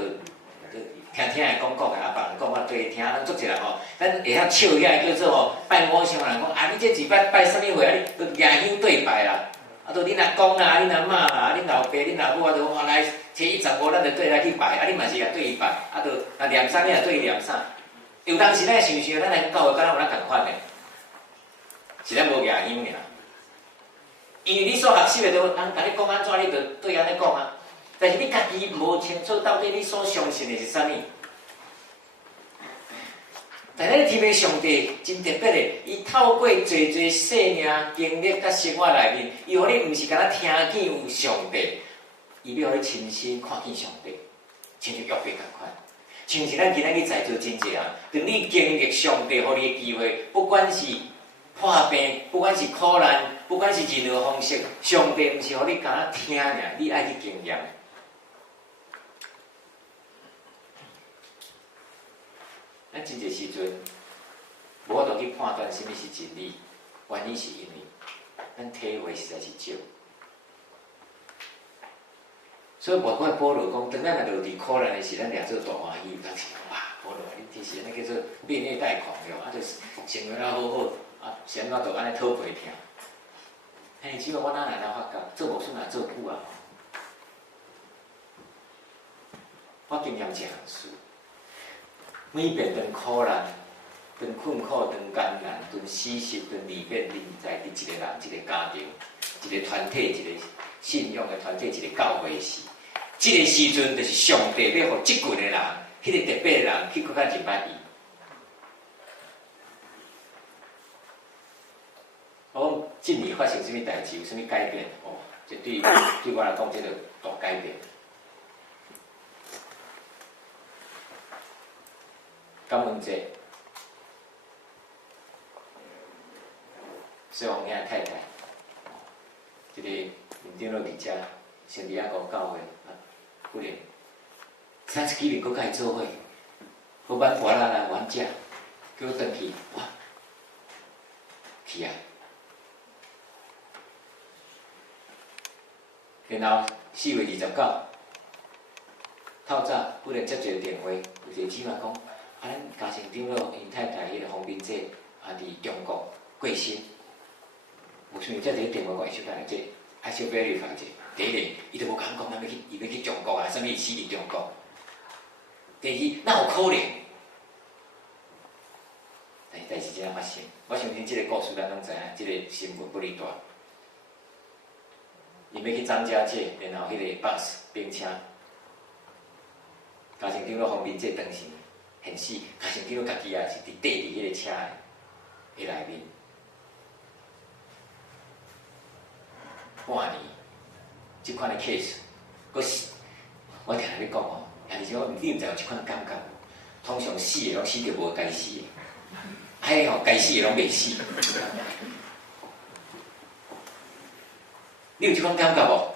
听的讲的，啊，别人讲我对听，咱做一人吼，咱会晓笑遐叫做吼拜偶像人讲，啊，你这是拜什么会啊？你都牙香对拜啦，啊，都恁阿公啦，恁阿嬷啦，恁老爸、恁老母啊，都讲来初一15，咱就对来去拜，啊，你嘛是也对伊拜，啊，都若念啥，你也对伊念啥。有当时咱想想，咱来教会敢若有咱共款的，是咱无牙香尔。因为你所学习的都，人甲你讲安怎，你就对安尼讲啊。但是你家己无清楚到底你所相信的是啥物。但咱天父上帝真特别的，伊透过侪生命经历甲生活内面，伊互你毋是敢若听见有上帝，伊要互你亲身看见上帝，亲像约伯共款。像是咱今仔日在座真济啊，当你经历上帝互你的机会，不管是破病，不管是苦难，不管是任何方式，上帝毋是互你敢若听尔，你爱去经验。咱真侪时阵，无法度去判断什么是真理，原因是因为咱体会实在是少。所以外国保罗讲，当咱若落伫苦难的时，咱掠做大欢喜，当时讲哇，保罗啊，你这是安尼叫做变虐待狂了，啊，就是生活啊好好，啊，先我就安尼讨袂听。嘿，只要我哪来发觉，做无算啊做久啊。我经验一项事，每遍当苦难、当困苦、当艰难、当死失、当离别临在伫一个人、一个家庭、一个团体、一个信仰的团体、一个教会时，这个时阵就是上帝要互即群的人，迄个特别的人去搁较认捌伊。我近年发生什么代志，有什么改变？哦，这对我来讲，这个大改变。感恩节，小王兄太太，一个面顶落伫遮，圣地亚哥教会几年，30几年搁甲伊做伙，好挽花啦来玩食，叫我转去，哇，去啊！然后4月29，透早忽然接一个电话，有一个姊妹讲。啊，咱家庭长老因太太迄个方斌姐啊，伫中国过身，有啥物？才一个电话讲，伊小等下这爱小 verify 者。第一个，伊就无甲讲，伊要去中国啊，啥物死伫中国。第二，哪有可能？但是真发生，我相信即个故事咱拢知影，即个新闻不离大。伊要去张家界，然后迄个 bus 并车，家庭长老方斌姐当时。现死，家庭长老家己啊是伫缀伫迄个车的内面，半年，即款的 case， 佫是，我听你讲哦，兄弟姐，你毋知有即款感觉无？通常死的拢死着无该死的，哎吼，该死的拢袂死。你有即款感觉无？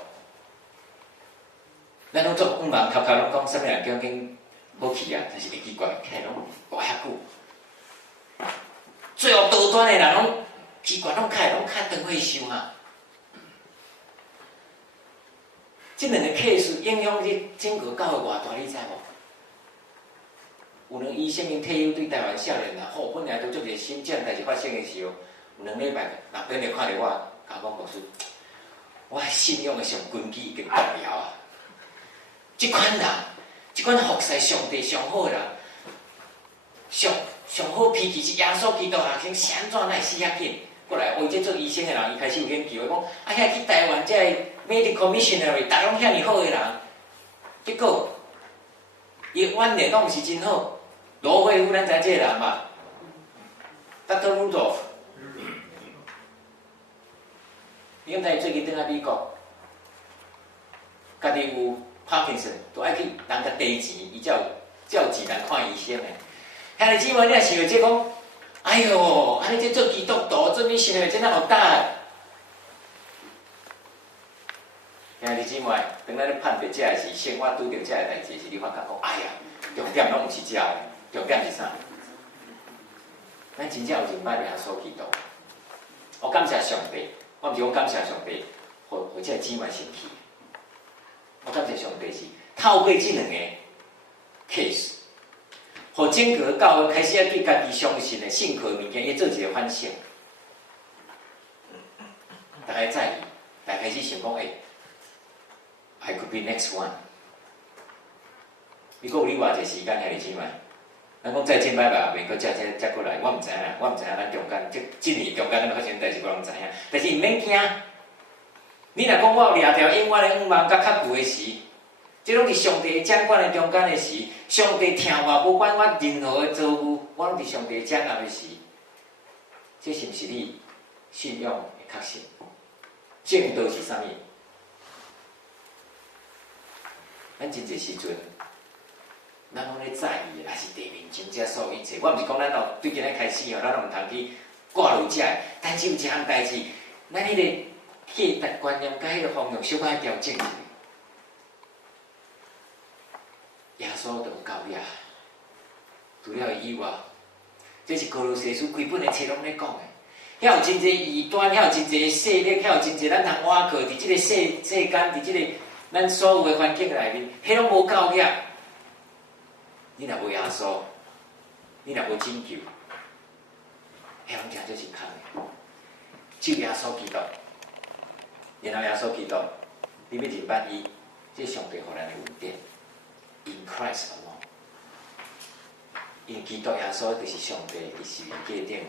咱拢做五忙头壳拢讲啥物人叫紧。好去啊，但是会奇怪，起拢活遐久。最后倒端的人拢奇怪，拢较长岁寿哈。这两个 case 影响你整个教会偌大，你知无？有两医生因退休对台湾少年人，好，本来都做一个新这样代志发生的时候，有2礼拜，六点就看到我，甲我牧师，我信仰的上根基已经动摇啊！这款人。即款服侍上帝上好的人，上好脾气是耶稣基督啊！先是安怎会死遐紧？过来为这做医生的人，伊开始有研究，伊讲啊，遐去台湾这 medical missionary， 逐拢遐尼好的人，结果伊观念拢毋是真好。罗惠夫咱知这个人嘛 ，Dr. Rudolph， 伊敢知最近转来美国，家己有。Parkinson 都爱去人甲地钱，伊才有钱人看医生诶。兄弟姊妹，你若想这讲，哎哟，安尼这做基督徒，做你信的真哪有大？兄弟姊妹，当咱咧判别这个时，生活拄着这个代志时，你发觉讲，哎呀，重点拢毋是这个，重点是啥？咱真正有认捌耶稣基督。我感谢上帝，我毋是讲感谢上帝，互这个姊妹生气。我感谢上帝是透过这两个 case， 互整个教会开始要对家己相信的信靠的物件，要做一个反省。大家在意，大家开始想讲，I could be next one。你讲有你偌济时间，兄弟姊妹，咱讲再见拜拜，免搁再过来，我毋知影，咱中间这年中间发生代志，我拢知影，但是毋免惊。你若讲我有掠条永远的五万甲较旧的时，这拢是上帝掌管的中间的时，上帝听我，无管我任何的遭遇，我拢是上帝掌握的时，这是毋是你信仰的确信？正道是啥物？咱真侪时阵，咱拢咧在意，也是地面真正所有一切。我毋是讲咱哦，对今仔开始哦，咱拢毋通去挂入遮，但是有一项代志，咱迄个。价值观念甲迄个方向小可调整一下。耶稣就有教了，除了伊以外，这是哥罗西书规本的册拢咧讲的。遐有真侪异端，遐有真侪势力，遐有真侪咱通挖过，伫即个世间，伫即个咱所有的环境内面，迄拢无够额。你若无耶稣，你若无拯救，迄拢真就是空的。只有耶稣基督，然后耶稣基督，你要认捌伊，这上帝互咱的恩典 ，in Christ alone。因基督耶稣就是上帝伫十字架顶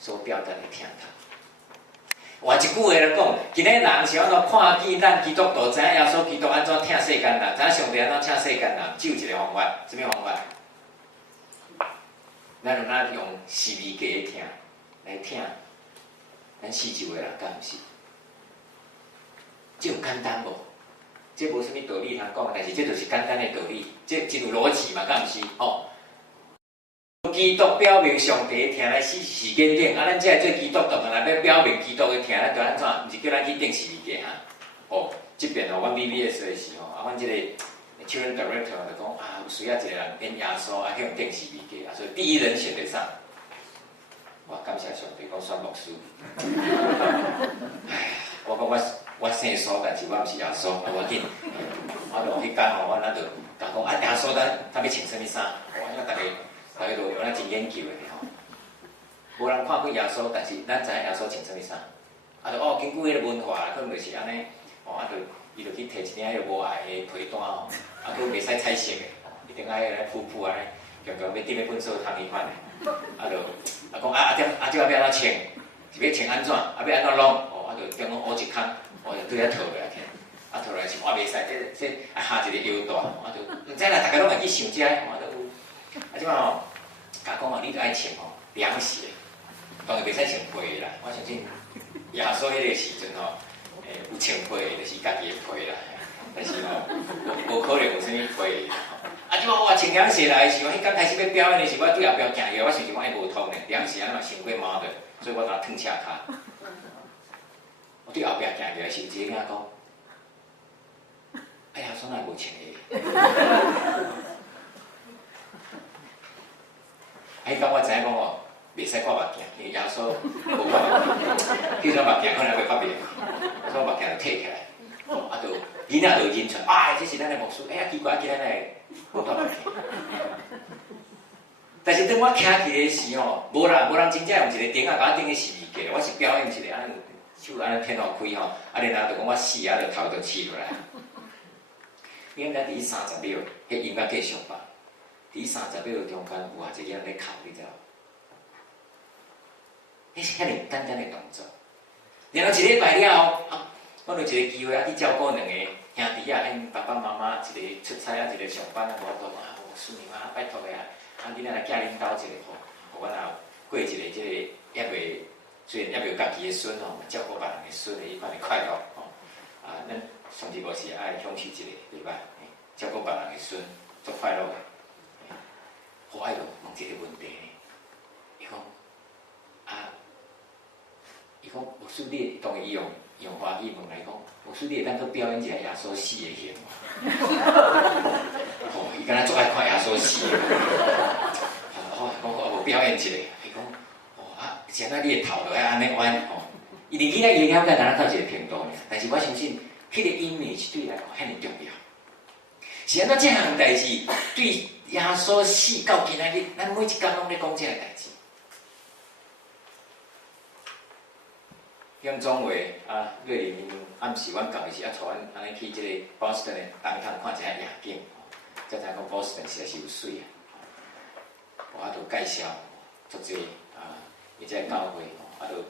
所表达的疼痛。换一句话来讲，今日人是安怎看见咱基督徒，知影耶稣基督安怎疼世间人，知影上帝安怎疼世间人，只有一个方法，什么方法？咱有哪用十字架的疼来疼咱四周的人，敢毋是？这有简单无？这无啥物道理通讲，但是这就是简单的道理，这真有逻辑嘛，敢毋是？哦。基督表明上帝的疼来死十字架顶，啊，咱这做基督徒，若要表明基督的疼，咱着安怎？毋是叫咱去顶十字架哈？哦，即边哦，阮 VBS 的时候，啊，阮即个 Children Director 就讲啊，有需要一个人演耶稣啊，向顶十字架啊，所以第一人选得上。我感谢上帝，讲选牧师。哎，我讲我姓苏，但是我毋是耶稣，无要紧。我就迄间吼，我那就甲讲啊，耶稣咱要穿啥物衫？我因为大家都有咱真研究的吼，无人看过耶稣，但是咱知影耶稣穿啥物衫。啊，就哦，根据迄个文化，可能就是安尼，哦，啊，就伊就去摕一领迄个无爱的被单吼，啊，佫袂使彩色的，一定爱来铺铺安尼，强强要顶咧本色通伊款的。啊，就啊讲这要安怎穿？是要穿安怎？啊，要安怎弄？哦，啊，就中央挖一孔，哦，就对遐套落来去。啊，套落来是我袂使，这啊下一个腰带，啊就毋知啦，大家拢会去想这，我就有。啊，即摆吼，甲讲哦，你着爱穿吼凉鞋，当然袂使穿皮啦。我相信耶稣迄个时阵吼，有穿皮就是家己的皮啦。但是吼，无可能有啥物皮。啊，即摆我穿凉鞋来的时候，迄刚开始要表演的时候，我对后壁行去，我想讲无通呢，凉鞋安怎伤过毛的，所以我当脱车骹。我对后壁行去的时候，一个囝讲。哎呀，说那无穿的。哎，当我知影讲哦，袂使看目镜，因为耶稣无看目镜，迄种目镜可能会发病，所以目镜就摕起来，啊，就囡仔就认出，啊，这是咱的牧师，哎呀，奇怪，今仔日无戴目镜。但是当我徛起的时候，无人真正用一个钉啊，把我钉去十字架，我是表演一个安尼，手安尼天互开吼，啊，然后就讲我死啊，就头就起落来。因为咱第30秒，迄音乐继续吧。第30秒中间有一个人咧哭，你知道？迄是遐尔简单的动作。然后一礼拜了后，啊，我有一个机会啊去照顾两个兄弟啊，因爸爸妈妈一个出差啊，一个上班啊，无多啊，无孙女啊，拜托个啊，啊，你若来寄恁兜一个吼，互我若过一个即个还袂，虽然还袂有家己的孙吼，照顾别人的孙的迄款的快乐吼。啊，咱上一步是爱享受一个礼拜，照顾别人的孙，足快乐的。我爱就问一个问题，伊讲啊，伊讲牧师你当然伊用华语问来讲，牧师你会当去表演一下耶稣死的戏吗？哦，伊敢若足爱看耶稣死的。哦，讲我表演一下，伊讲哦啊，现在你的头就爱安尼弯哦。伊伫囡仔伊了解咱到一个程度呢，但是我相信，迄个 image 对伊来讲遐尔重要。是安怎这项代志对耶稣死到今仔日，咱每一工拢咧讲这个代志。向总话啊，瑞林暗时阮到的时啊，带阮安尼去即个 Boston 的东滩看一下夜景，才知讲 Boston 实在是有水啊。我就介绍足济啊，伊只教会啊，就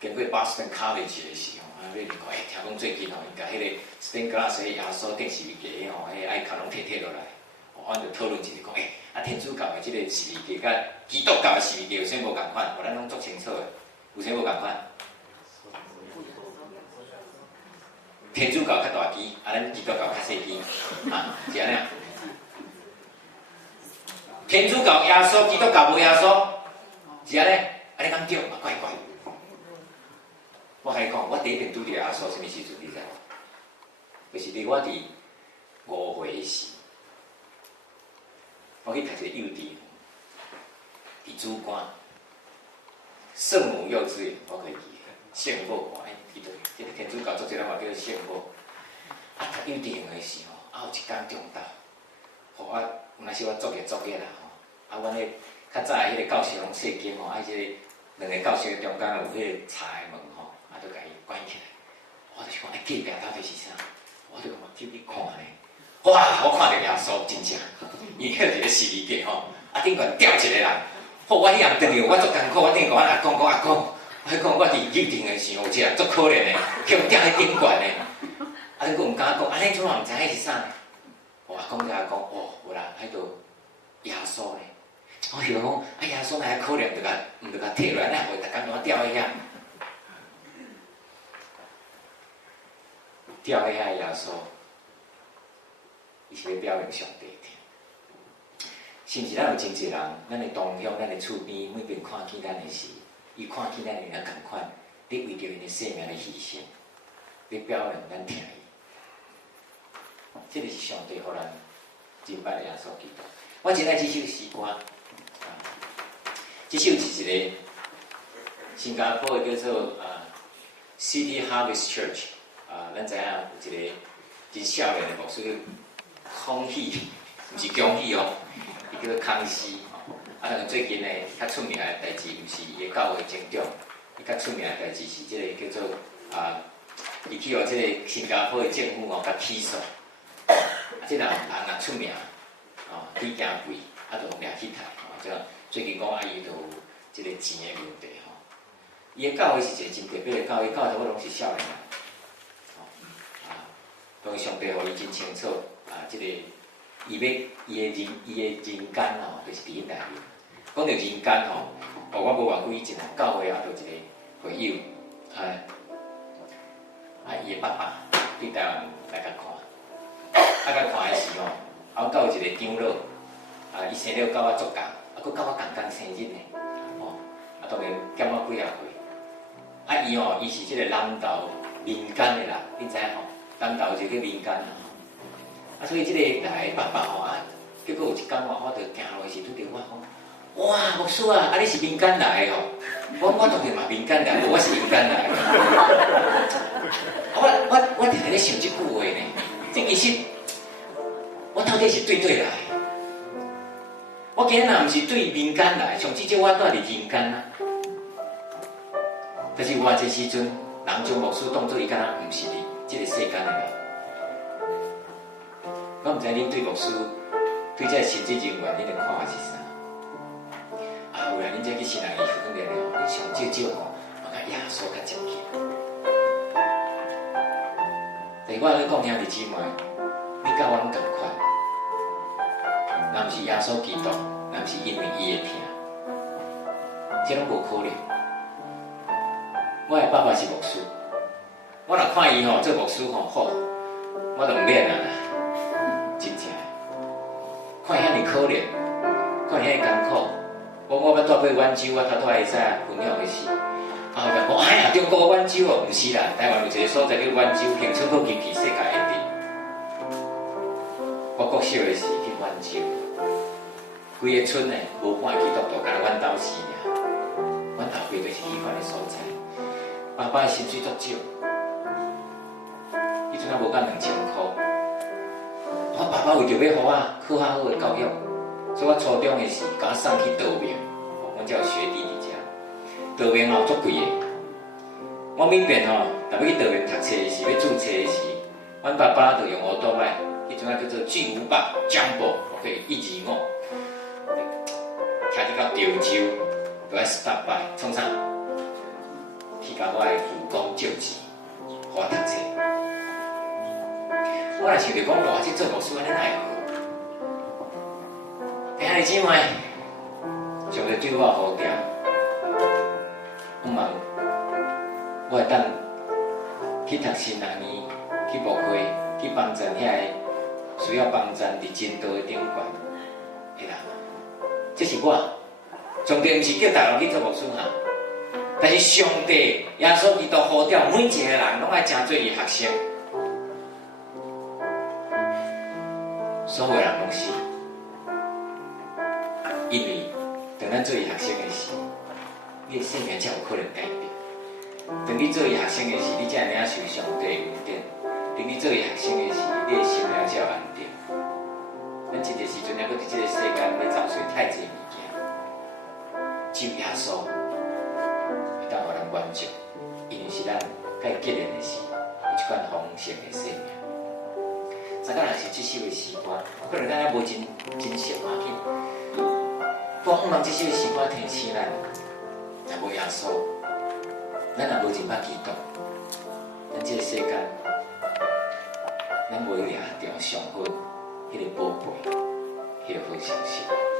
经过 Boston College 的时候，啊，瑞林讲，听讲最近吼，伊甲迄个 stained glass 的耶稣顶十字架吼，迄icon拢摕落来。我就讨论一下讲，啊天主教的即个十字架，甲基督教的十字架有啥无共款？我咱拢足清楚的，有啥无共款？天主教较大支，啊咱基督教较细支，啊是安尼啊？天主教耶稣，基督教无耶稣，是安尼？安尼讲对嘛？怪怪。我甲你讲，我第一遍拄着耶稣，什么时阵你知无？就是伫我伫5岁时。我去读一个幼稚，伫主管，圣母幼稚园，我可以记，圣母哎，伊就即个天主教做这个嘛叫做圣母。啊，读幼稚园的时候，啊有一天中昼，互我有时我作业啦吼，啊，阮咧较早迄个教室拢细间吼，啊，即个两个教室中间有迄个查的门吼，啊，就甲伊关起来。我就想，隔壁到底是啥？我就感觉进去看咧，哇！我看到耶稣真正，伊叫一个十字架吼，啊顶悬吊一个人。好，我迄样转去，我足艰苦，我等于甲阮阿公讲阿公，我讲我伫幼稚园时候有一个足可怜的，叫吊喺顶悬的。啊，你佫毋敢讲，安尼怎啊毋知迄是啥呢？我阿公就讲，哦，有啦，迄个耶稣咧。我以为讲，啊耶稣哪可怜，毋着甲摕落来，哪会逐工怎吊喺遐？吊喺遐耶稣，伊是要表扬上帝听。是毋是咱有真济人，咱的同乡、咱的厝边，每边看见咱的时，伊看见咱的人共款，你为着因的生命的牺牲，你表扬咱听伊。这个是上帝互咱真捌耶稣基督。我真爱这首诗歌，这首是一个新加坡的叫做City Harvest Church。咱知影有一个真少年的牧师叫康熙，毋是恭喜哦，伊叫做康熙。但是最近呢，较出名的代志，毋是伊的教会成长，伊较出名的代志是即个叫做伊去互即个新加坡的政府甲起诉。即人出名，去行贵，就掠去杀，即最近讲伊就有即个钱的问题吼。伊的教会是一个真特别的教会，教会拢是少年人。当上帝互伊真清楚即个伊的人间吼，就是伫因内面。讲到人间吼，我无偌久以前教会就一个会友，伊的爸爸去台湾来甲看，甲看的时候，我到一个长老，伊生了甲我足共，佫甲我共生日呢，当然减我几啊岁。伊是即个南投民间的人，你知吼？南投就叫民间啦，所以即个来爸爸结果有一天我就行落时拄着我讲，哇，牧师啊，你是民间来的哦？我当然嘛民间来，我是民间来的。我定定咧想即句话呢，即其实我到底是对来？我今日若毋是对民间来，上至少我住伫人间啊。但是有这时阵，人将牧师当作伊敢若毋是伫即个世间的人。我毋知恁对牧师、对这神职人员，恁的看法是啥？有啦，恁这去新人医院训练了，恁上少甲耶稣较接近。但是我咧讲兄弟姊妹，你甲我拢共款，若毋是耶稣基督，若毋是因为伊的疼，这拢无可能。我的爸爸是牧师，我若看伊做牧师好，我就毋免啦，真正。看遐尼可怜，看遐尼艰苦，我要带去远州，我头拄会使分享的是，就讲哎呀，中国远州哦，毋是啦，台湾有一个所在叫远州，恒春国旗世界一地。我国小的时去远州，规个村呢无半基督徒，干阮兜是尔，阮后边就是迄款的所在。爸爸的薪水足少，迄阵无到2000块。我爸爸为着要互我考较好的教育，所以我初中的时甲我送去道明，阮才有学弟伫遮。道明足贵的，我每遍若要去道明读册的时，要注册的时，阮爸爸就用乌多摆，迄阵叫做巨无霸 Jumbo， 125，骑到潮州，就要 stop by 创啥？去甲我的父公借钱，互我读册。我若想着讲，我去做牧师，安尼哪会好？兄弟姊妹，上帝对我好调，我问，我会当去读新人医，去牧会，去帮助遐个需要帮助伫真道的顶悬的人。这是我，上帝毋是叫大家去做牧师哈。但是上帝耶稣基督呼召每一个人拢爱真做伊学生，所有人拢是因为着当咱做伊学生的时，你的性命才有可能改变。当你做伊学生的时，你才会领受上帝的恩典；当你做伊学生的时，你的心灵才有安定。咱这个时阵，还搁伫这个世间咧遭受太济物件，只有耶稣会当互咱满足，因为是咱甲伊结连的时，有一款丰盛的生命。三个人是这首的诗歌，可能咱还无真熟嘛，讲毋通这首的诗歌提醒咱，若无耶稣，咱若无真捌基督，咱这个世间，咱袂掠着上好迄个宝贝，迄个好消息。